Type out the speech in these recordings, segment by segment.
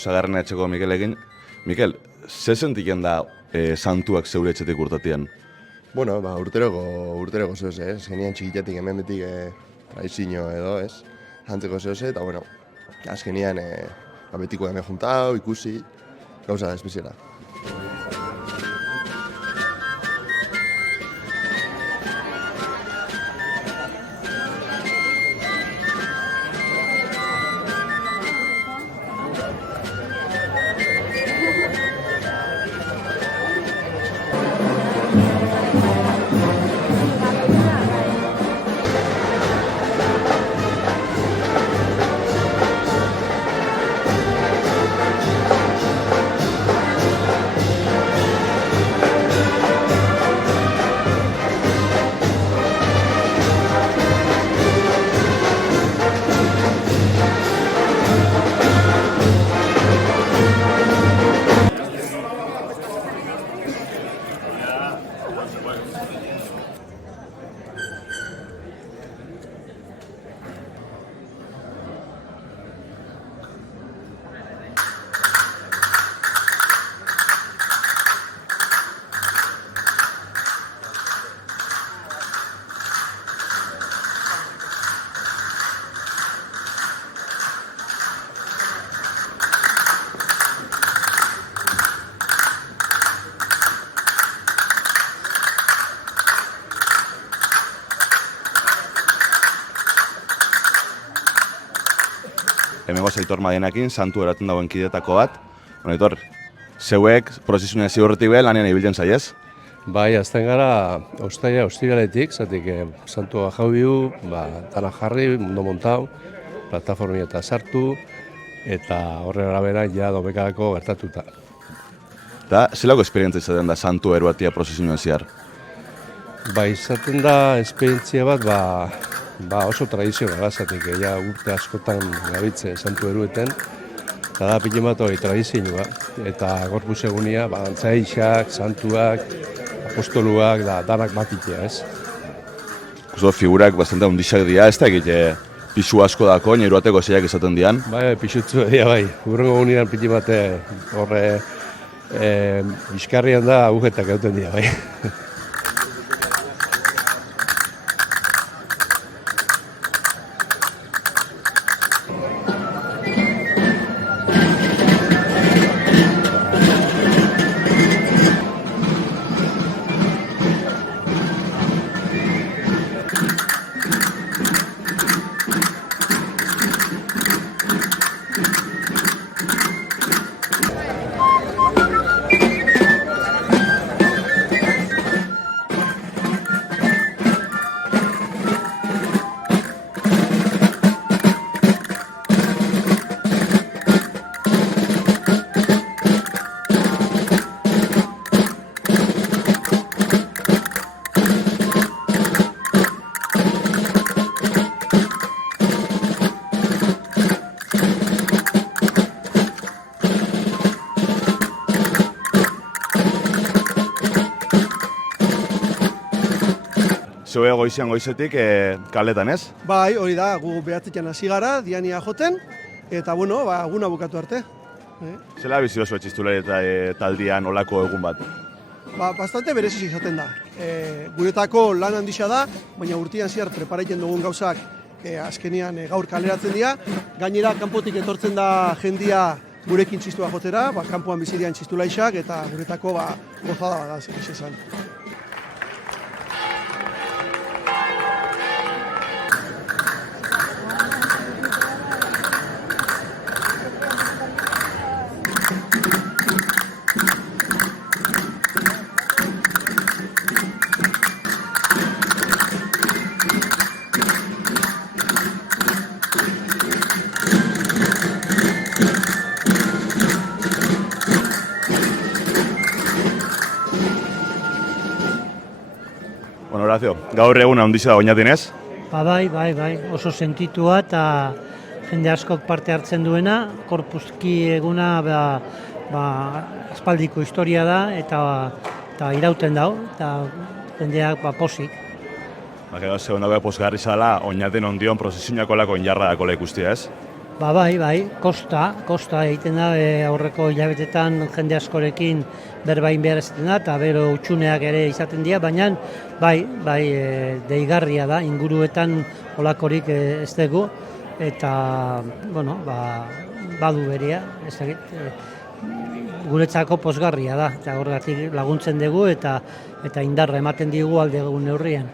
gauza garrana etxeko Mikelekin. Mikel, ze sentiken da santuak zeure etxetik urtatian? Bueno, urteroko zehoz, azkenian txikitatik hemen betik tradizio edo, jantzeko zehoz, eta bueno, azkenian betiko hemen juntau, ikusi, gauza espeziala. Hemengo Aitor Madenakin, santu eratzen dagoen kidetako bat. Bueno, Aitor, zeuek prozesune ziurretik behar lanean ibiltzen zaiez? Bai, azten gara ostiraletik, zatik santua jau bihu, dana jarri, mundo montau, plataformia eta sartu, eta horren arabera ja dobekarako gertatuta. Eta, zelako esperientzia izaten da santu eruatia prozesunuen zehar? Izaten da esperientzia bat, oso tradizionala, zatik ja urte askotan gabitze santu erueten, eta da pile bat hori tradizioa, eta gorpuz egunia, antzaixak, santuak, apostoluak, danak batitea, ez? Kusto, figurak bastante ondixak dira, ez da egite pisu asko dako, eruateko zeiak izaten dian? Bai, pisutzu dira, bai. Urrengo gunean pile bat horre bizkarrian da agujetak euten dira, bai. Zeue goizetik kaletan, ez? Bai, hori da, gu behatzetan hasi gara, diania joten, eta bueno, eguna bukatu arte. Zela bizi oso txistulari eta taldian olako egun bat? Bastante bereziz izaten da. Guretako lan handisa da, baina urtean zehar preparaiten dugun gauzak azkenian gaur kaleratzen dira. Gainera, kanpotik etortzen da jendia gurekin txistua jotera, kanpoan bizidian txistulaixak, eta guretako gozada da, zer esan. Bueno, Horacio, gaur egun handiza da oinatin, ez? Bai, oso sentitua eta jende askok parte hartzen duena, korpuzki eguna aspaldiko historia da eta irauten dau, eta jendeak posik. Segun dago pozgarri zala, oinaten ondion prozesinako lako injarra dakola ikustia, ez? Bai, kosta egiten da, aurreko hilabetetan jende askorekin berbain behar izaten da, eta bero utxuneak ere izaten dira, baina deigarria da, inguruetan olakorik ez dugu, eta, badu berea, ez dakit, guretzako pozgarria da, eta horregatik laguntzen dugu, eta indarra ematen digu alde egun neurrian.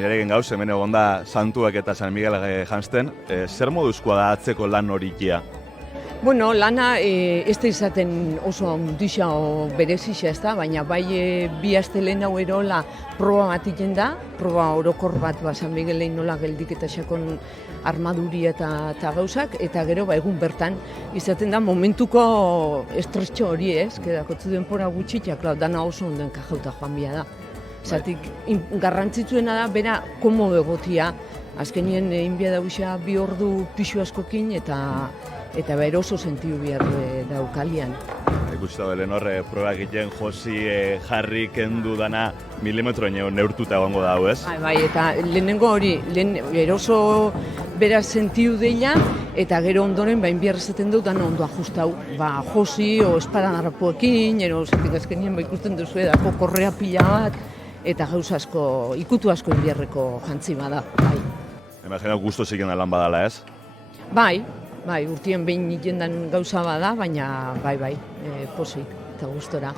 Nirekin gauz, hemen egon da Santuak eta San Miguel janzten. Zer moduzkoa da atzeko lan horikia? Bueno, lana ez da izaten oso handixa o berezia ez da, baina bai bi astelehen hau erola proba bat egiten da, proba orokor bat San Miguelein nola geldik eta sakon armaduria eta gauzak, eta gero egun bertan izaten da momentuko estretxo hori ez, kedakotzu denpora gutxitak, dana oso onden kajauta joan bia da. Zatik, garrantzitsuena da, bera komodo egotia, azkenien egin bia dauxa 2 ordu pixu askokin eta bera oso sentiu behar daukalian. Ikusi da belen horre probak egiten josi jarri kendu dana milimetroen neurtuta egongo da hau, ez? Bai, eta lehenengo hori, eroso bera sentiu deila, eta gero ondoren bain behar ezaten dut dana ondo ajustau. Josi o espadan harrapuekin, zatik azkenien ikusten duzu edako korrea pila bat, eta gauza asko, ikutu asko inbierreko jantzi bada, bai. Imagina gusto ziken da lan badala, ez? Bai, Bai, urtien behin jendan gauza bada, baina bai, pozik eta gustora.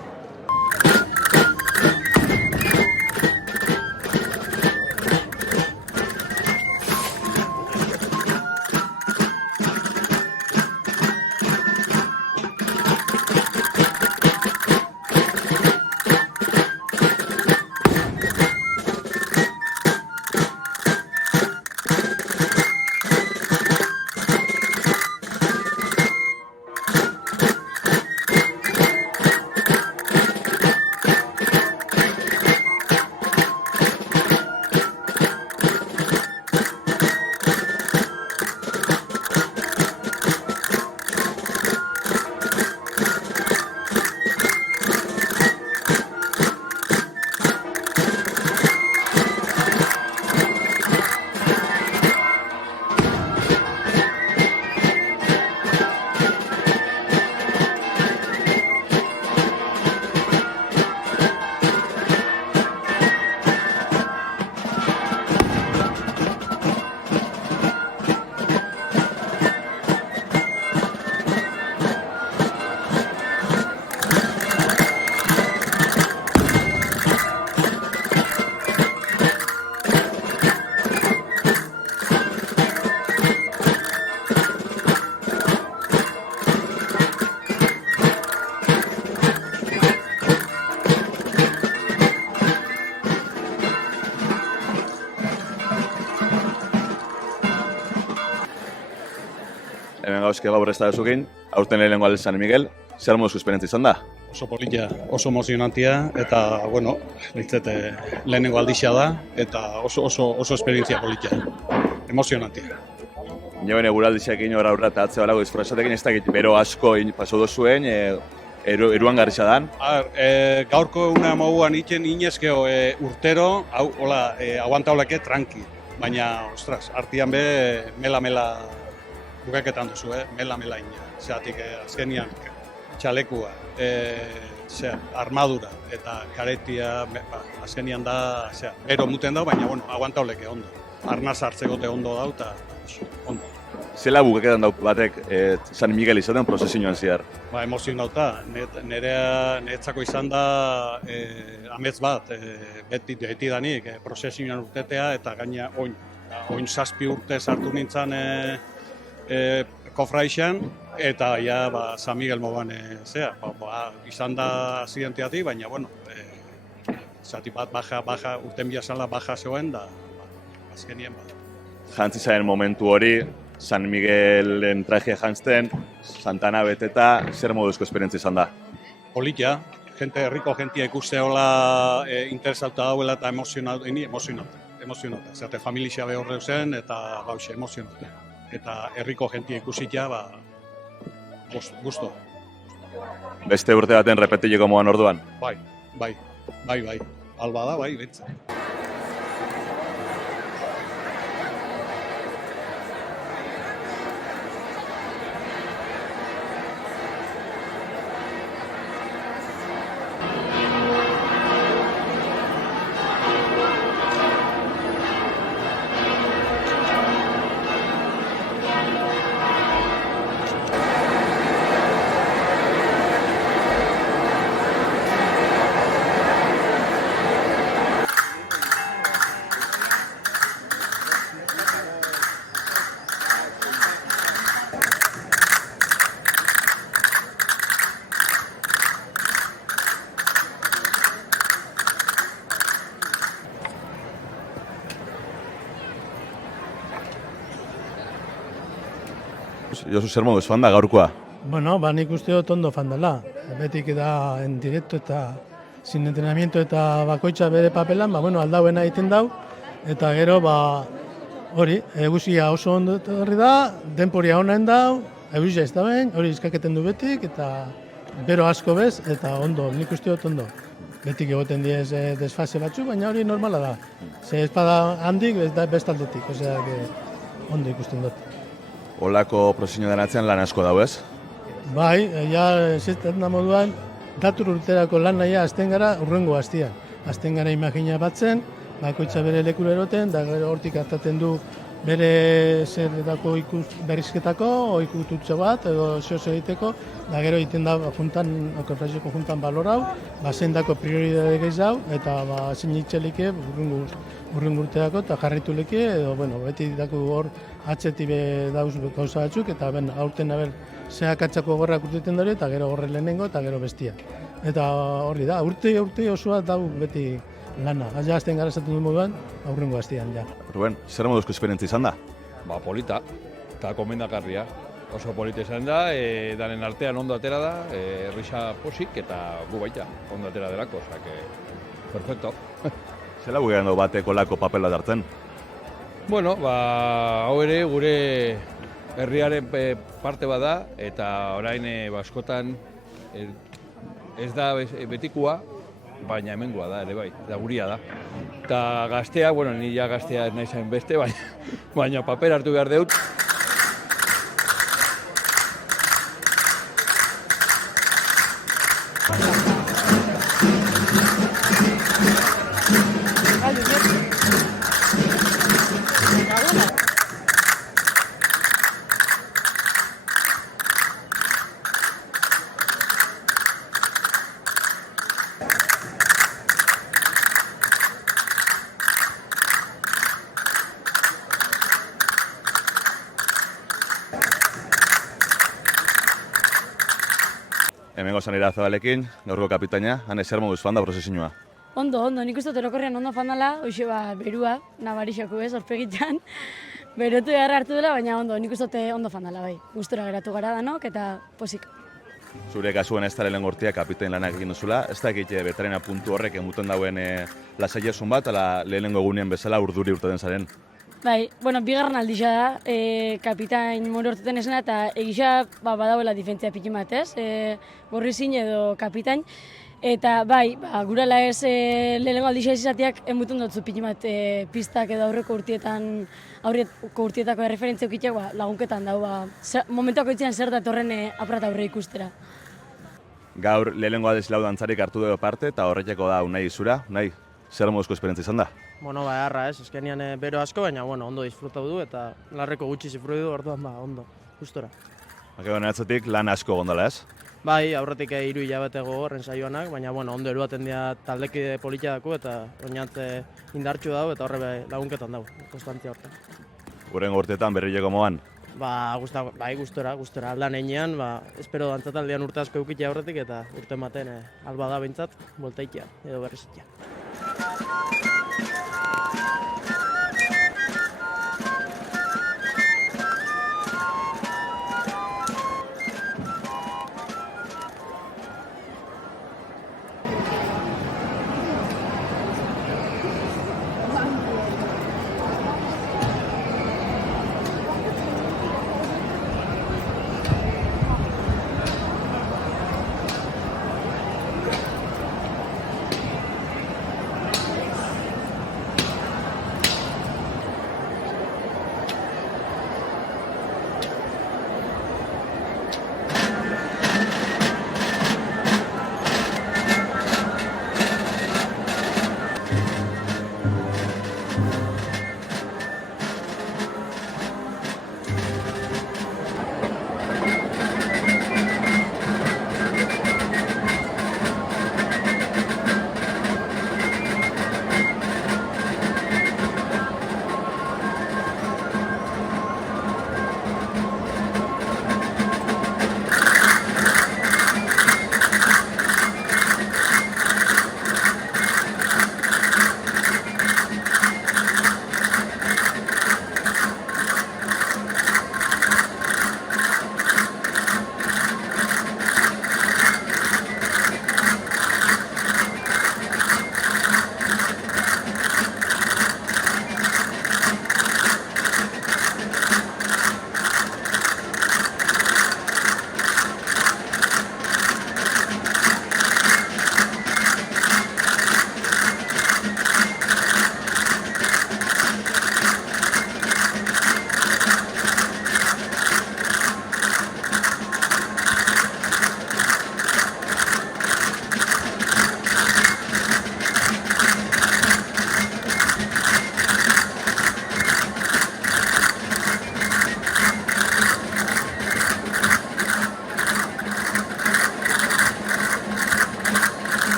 Hemen gauzke gaur ez da dezukin, aurten lehenengo alde San Miguel, zer moduzko esperientzia izan da? Oso polita, oso emozionantia eta, bueno, lehenengo aldixea da eta oso esperientzia polita, emozionantia. Nioen eguraldizeekin aurra eta atze balago disfrazatekin ez dakit bero asko paso dozuen, eruan garritza dan. Gaurko eguna moguan iten inezkeo urtero, aguantauleke tranqui, baina, ostras, artian be mela bukaketan duzu, mela ina. Zeratik, azkenian, txalekua, armadura eta karetia, azkenian da, bero muten dau, baina, bueno, aguantauleke ondo. Arnaz hartzekote ondo dau eta ondo. Zela bukaketan dau batek San Miguel izaten prozesioan zehar? Emozionauta, niretzako izan da amets bat, beti danik, prozesioan urtetea eta gaina oin 7 urte sartu nintzen kofraixan, eta ja San Miguel moban izan da aksidentiatik, baina, bueno, zati bat baja, urten biazala baja zegoen, da azkenien bat. Jantzi zaren momentu hori, San Miguelen trajea jantzten, Santana beteta, zer moduzko esperientzia izan da? Politia, herriko jentia ikusteola interesauta dauela eta emozionauta. Zerte familia behorreu zen eta gauze emozionauta. Eta herriko jentia ikusitia, gusto. Beste urte baten repetileko moan orduan? Bai. Alba da, bai, betzen. Josu, zer moduz fan da gaurkoa? Bueno, nik uste dut ondo fan dela. Betik da en directo eta sin entrenamiento eta bakoitza bere papelan, aldauena egiten dau. Eta gero, hori, eguzia oso ondo horri da, denporia honen dau, eguzia ez da behin, hori izkaketen du betik, eta bero asko bez, eta ondo, nik uste dut ondo. Betik egoten diez desfase batzu, baina hori normala da. Ze espada handik bestaldetik, osea, ondo ikusten dut. Olako prozesio denatzean lan asko dau, ez? Bai, esaten da moduan, datur urterako lan nahia azten gara urrengo hastian. Azten gara imagina batzen, bakoitza bere lekura eroten, da gero hortik hartaten du bere zerretako berrizketako, oikututxo bat, edo zehoz egiteko, da gero egiten da juntan, konfrazioko juntan balorau, zeindako prioridade gehiago, eta zein itxelike urrun urteako, eta jarritu leke, edo, beti dako hor atxetik dauz gauza batzuk, eta aurten zeakatzako gorrak urteten dori, eta gero horre lehenengo, eta gero bestia. Eta horri da, urte osoa dau beti lana. Ja azten gara esaten du moduan, aurrengo hastian, ja. Ruben, zer moduzko esperientzia izan da? Polita, eta komendakarria. Oso polita izan da, danen artean ondo atera da, errisa posik eta gu baita, ondo atera delako, perfecto. Zela gugean du bateko lako papel bat hartzen? Hau ere gure herriaren parte bada, eta orain askotan ez da betikua, baina hemengoa da ere bai, da guria da. Eta gaztea, ni ja gaztea ez nahi zain beste, baina paper hartu behar dut. Hemengo Sanira Zabalekin, gaurko kapitaina, hane zer moduz fan da prozesinua? Ondo, nik uste orokorrean ondo fandala, hoxe berua, nabarixako orpegitan, berotu beharra hartu dela, baina ondo, nik uste ondo fandala, bai. Gustora geratu gara danok eta posik. Zure kasuen ez da lehen gortia kapitain lanak egin duzula, ez da egite betarena puntu horrek emuten dauen lasaiosun bat, ala lehenengo egunien bezala urduri urte den zaren? Bai, bigarren aldisa da, kapitain mori horteten esena, eta egisa badauela difentzia pikin bat, ez? Gorrizin edo kapitain. Eta bai, gurala ez lehenengo aldisa izateak enbutun dutzu pikin bat pistak edo aurreko urtietako referentzia ukiteak lagunketan dau, momentuako itzean zer datorren aprat aurre ikustera. Gaur lehenengo adez lau dantzarik hartu dugu parte, eta horretako da unai izura, unai, zer moduzko esperientzia izan da? Erra ez, eskenean bero asko, baina ondo disfrutatu du eta larreko gutxi zifru du, orduan ondo, gustora. Atzetik lan asko gondola ez? Bai, aurretik 3 hilabete gogorren saioanak, baina ondo eruaten dira taldekide politia daku eta oinatze indartsu dago eta horre lagunketan dago, konstantzia horretan. Urrengo urteetan berrileko moan? Gustora, aldan einean, espero dantzataldean urte asko eukitea horretik eta urte maten alba da bintzat, voltaikia edo berrizitia.